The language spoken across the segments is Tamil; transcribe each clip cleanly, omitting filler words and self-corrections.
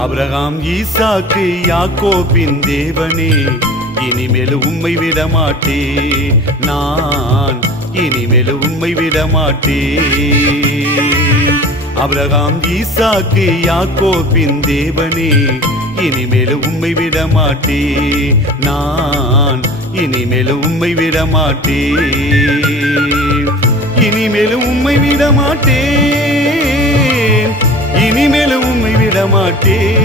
ஆபிரகாம் ஈசாக்கு யாக்கோபின் தேவனே இனிமேல் உம்மை விட மாட்டேன் நான் இனிமேல் உம்மை விட மாட்டேன் ஆபிரகாம் ஈசாக்கு யாக்கோபின் தேவனே இனிமேல் உம்மை விட மாட்டேன் நான் இனிமேல் உம்மை விட மாட்டேன் இனிமேல் உம்மை விட மாட்டேன் இனிமேல் உம்மை விட மாட்டேன்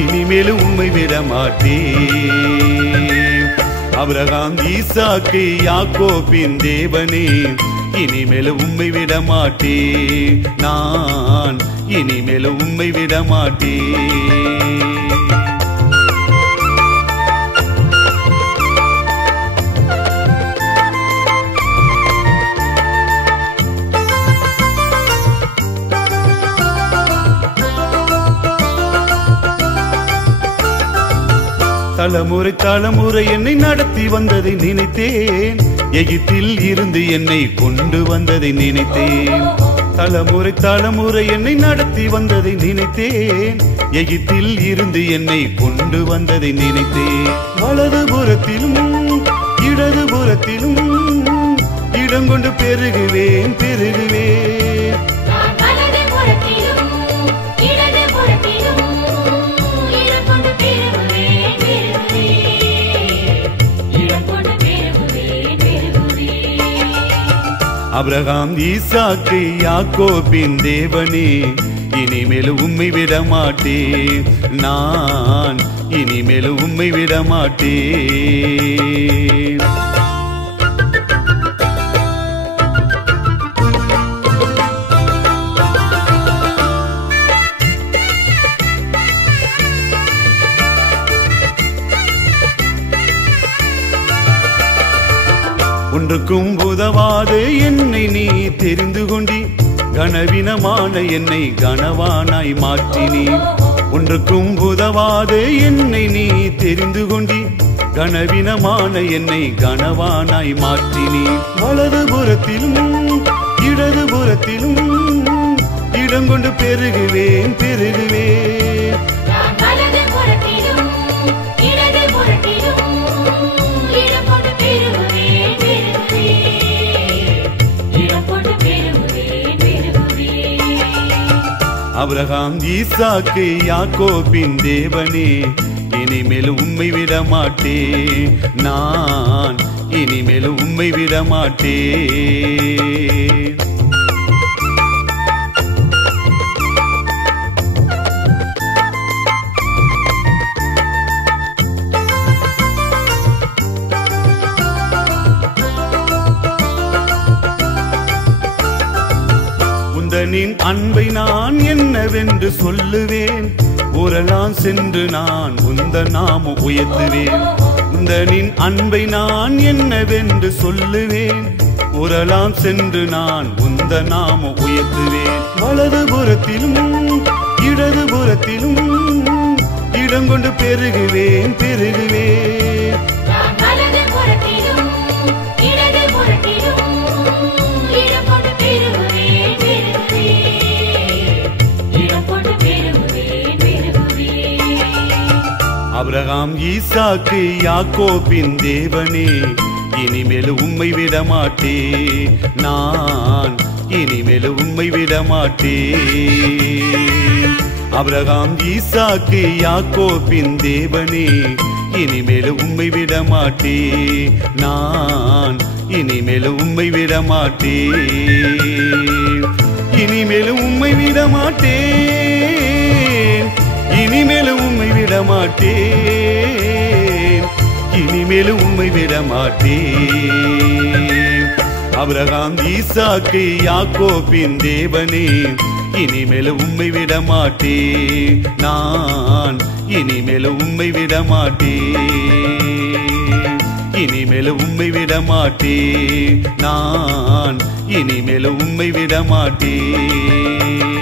இனிமேல் உம்மை விட மாட்டேன் ஆபிரகாம் ஈசாக்கு யாக்கோபின் தேவனே இனிமேல் உம்மை விட மாட்டேன் நான் இனிமேல் உம்மை விட மாட்டேன் தலைமுறை தலைமுறை என்னை நடத்தி வந்ததை நினைத்தேன் எகிப்தில் இருந்து என்னை கொண்டு வந்ததை நினைத்தேன் தலைமுறை தலைமுறை என்னை நடத்தி வந்ததை நினைத்தேன் எகிப்தில் இருந்து என்னை கொண்டு வந்ததை நினைத்தேன் வலது புறத்திலும் இடது புறத்திலும் இடம் கொண்டு பெருகுவேன் பெருகுவேன் ஆபிரகாம் ஈசாக்கு யாக்கோபின் தேவனே இனிமேல் உம்மை விட மாட்டேன் நான் இனிமேல் உம்மை விட மாட்டேன் ஒன்றுக்கும் உதவாது என்னை நீ தெரிந்து கொண்டி கனவினமான என்னை கனவானாய் மாற்றினி ஒன்றுக்கும் உதவாது என்னை நீ தெரிந்து கொண்டி கனவினமான என்னை கனவானாய் மாற்றினி வலது புறத்திலும் இடது புறத்திலும் இடம் கொண்டு பெருகுவேன் பெருகுவேன் ஆபிரகாம் ஈசாக்கு யாக்கோபின் தேவனே இனிமேல் உம்மை விட மாட்டேன் நான் இனிமேல் உம்மை விட மாட்டேன் உந்தனின் அன்பை நான் என்னவென்று சொல்லுவேன் ஊரெல்லாம் சென்று நான் உந்த நாம உயர்த்துவேன் உந்தனின் அன்பை நான் என்னவென்று சொல்லுவேன் ஊரெல்லாம் சென்று நான் உந்த நாம உயர்த்துவேன் வலது புறத்திலும் இடது புறத்திலும் இடம் கொண்டு பெருகுவேன் பெருகுவேன் ஆபிரகாம் ஈசாக்கு யாக்கோபின் தேவனே இனிமேல் உம்மை விட மாட்டேன் நான் இனிமேல் உம்மை விட மாட்டேன் ஆபிரகாம் ஈசாக்கு யாக்கோபின் தேவனே இனிமேல் உம்மை விட மாட்டேன் நான் இனிமேல் உம்மை விட மாட்டேன் இனிமேல் உம்மை விட மாட்டேன் இனிமேல் உம்மை விட மாட்டேன் இனிமேல் உம்மை விட மாட்டேன் ஆபிரகாம் ஈசாக்கு யாக்கோபின் தேவனே இனிமேல் உம்மை விட மாட்டேன் நான் இனிமேல் உம்மை விட மாட்டேன் இனிமேல் உம்மை விட மாட்டேன் நான் இனிமேல் உம்மை விட மாட்டேன்